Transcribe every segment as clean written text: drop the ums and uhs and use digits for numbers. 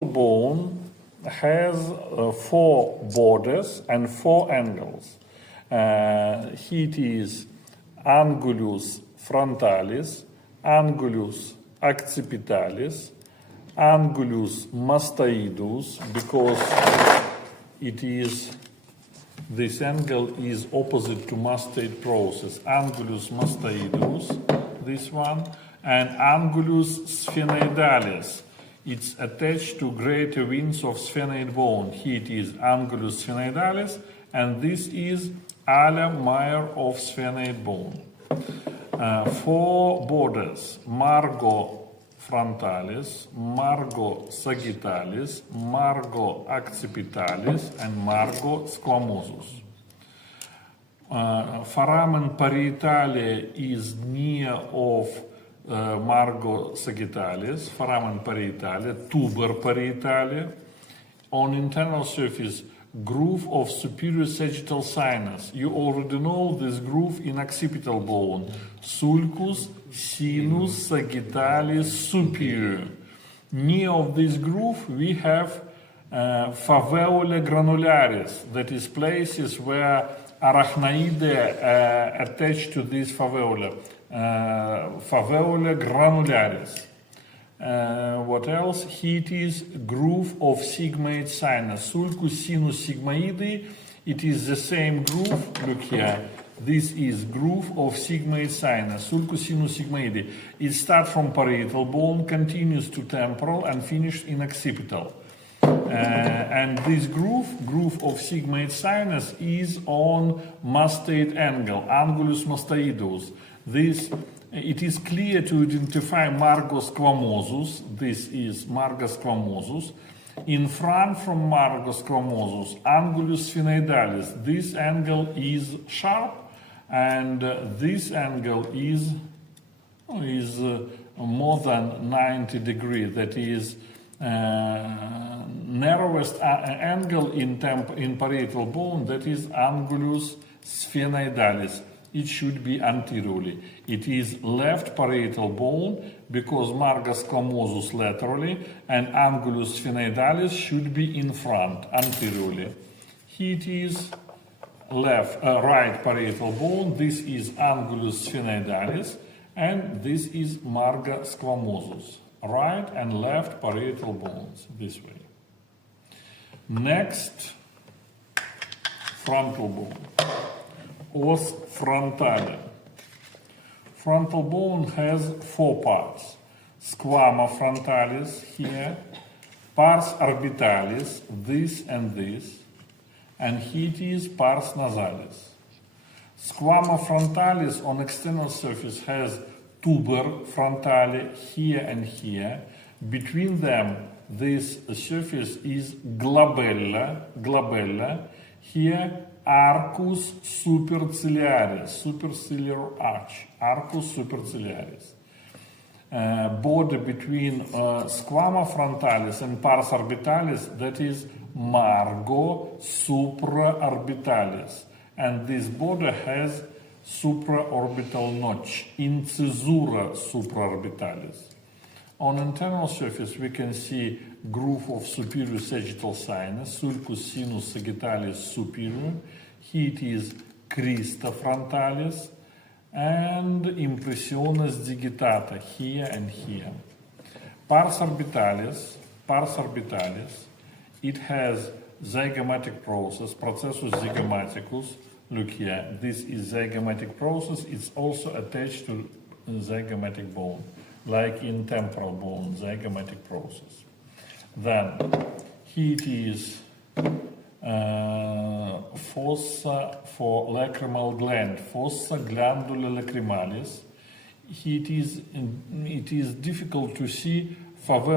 bone has four borders and four angles. It is angulus frontalis, angulus accipitalis, angulus mastoidus, because it is this angle is opposite to mastoid process. Angulus mastoidus, this one, and angulus sphenoidalis. It's attached to greater veins of sphenoid bone. Here it is angulus sphenoidalis, and this is ala major of sphenoid bone. Four borders: margo frontalis, margo sagittalis, margo accipitalis, and margo squamosus. Foramen parietale is near of margo sagittalis, foramen parietale, tuber parietale. On internal surface, groove of superior sagittal sinus. You already know this groove in occipital bone. Sulcus sinus sagittalis superior. Near of this groove we have favela granularis, that is places where arachnoidea attached to this favela. Favela granularis. What else? It is groove of sigmoid sinus. Sulcus sinus sigmoidi. It is the same groove. Look here. This is groove of sigmoid sinus. Sulcus sinus sigmoidi. It starts from parietal bone, continues to temporal, and finishes in occipital. And this groove of sigmoid sinus, is on mastoid angle, angulus mastoidus. It is clear to identify margo squamosus. This is margo squamosus. In front from margo squamosus, angulus sphenoidalis. This angle is sharp, and this angle is more than 90 degrees. That is narrowest angle in parietal bone. That is angulus sphenoidalis. It should be anteriorly. It is left parietal bone because margo squamosus laterally, and angulus sphenoidalis should be in front, anteriorly. It is right parietal bone. This is angulus sphenoidalis, and this is margo squamosus. Right and left parietal bones, this way. Next, frontal bone. Os frontale. Frontal bone has four parts. Squama frontalis here, pars orbitalis, this and this, and here it is pars nasalis. Squama frontalis on external surface has tuber frontale here and here. Between them, this surface is glabella. Here, arcus superciliaris, superciliar arch, arcus superciliaris. Border between squama frontalis and pars orbitalis, that is margo supraorbitalis. And this border has supraorbital notch, incisura supraorbitalis. On internal surface, we can see groove of superior sagittal sinus, sulcus sinus sagittalis superior. Here it is crista frontalis, and impressiones digitata here and here. Pars orbitalis, it has zygomatic process, processus zygomaticus. Look here, this is zygomatic process. It's also attached to zygomatic bone, like in temporal bone, zygomatic process. Then, here it is fossa for lacrimal gland, fossa glandula lacrimalis. Here it is difficult to see fossa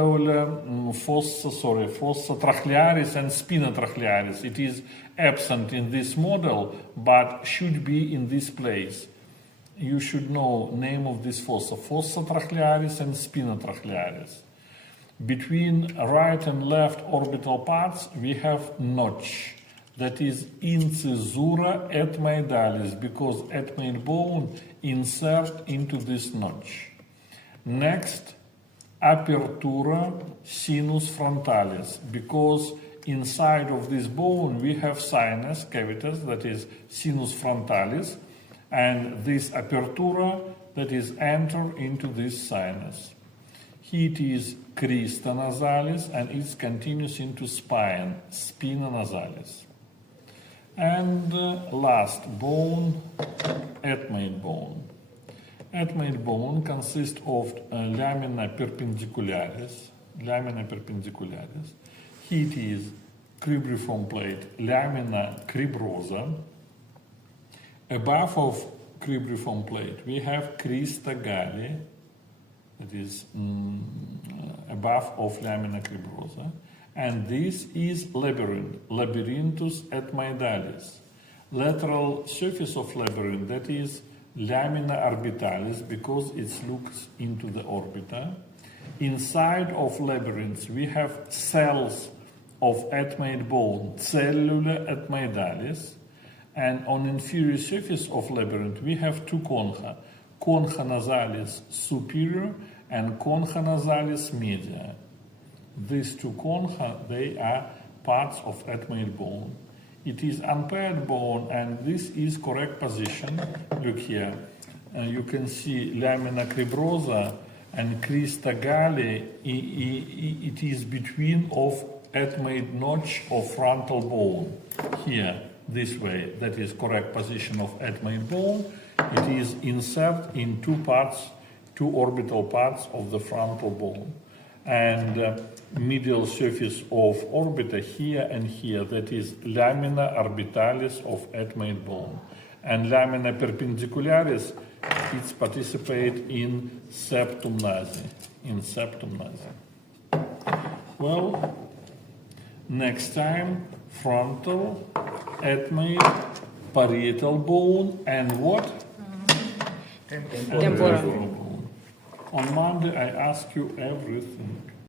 trachearis and spina trachearis. It is absent in this model, but should be in this place. You should know name of this fossa trachearis and spina trachearis. Between right and left orbital parts, we have notch. That is incisura ethmoidalis, because ethmoid bone insert into this notch. Next, apertura sinus frontalis, because inside of this bone we have sinus cavities, that is sinus frontalis, and this apertura that is enter into this sinus. Here it is crista nasalis, and it continues into spine, spina nasalis. And last bone, ethmoid bone. Ethmoid bone consists of lamina perpendicularis. Here it is cribriform plate, lamina cribrosa. Above of cribriform plate, we have crista galli, that is above of lamina cribrosa, and this is labyrinth, labyrinthus ethmoidalis. Lateral surface of labyrinth, that is lamina orbitalis, because it looks into the orbita. Inside of labyrinths, we have cells of ethmoid bone, cellula ethmoidalis, and on inferior surface of labyrinth, we have two concha, concha nasalis superior and concha nasalis media. These two concha, they are parts of ethmoid bone. It is unpaired bone, and this is correct position. Look here, you can see lamina cribrosa and crista galli. It is between of ethmoid notch of frontal bone. Here, this way, that is correct position of ethmoid bone. It is insert in two parts, two orbital parts of the frontal bone. And medial surface of orbita here and here, that is lamina orbitalis of ethmoid bone. And lamina perpendicularis, it participates in septum nasi, Well, next time, frontal, ethmoid, parietal bone, and what? Temporal. On Monday, I ask you everything.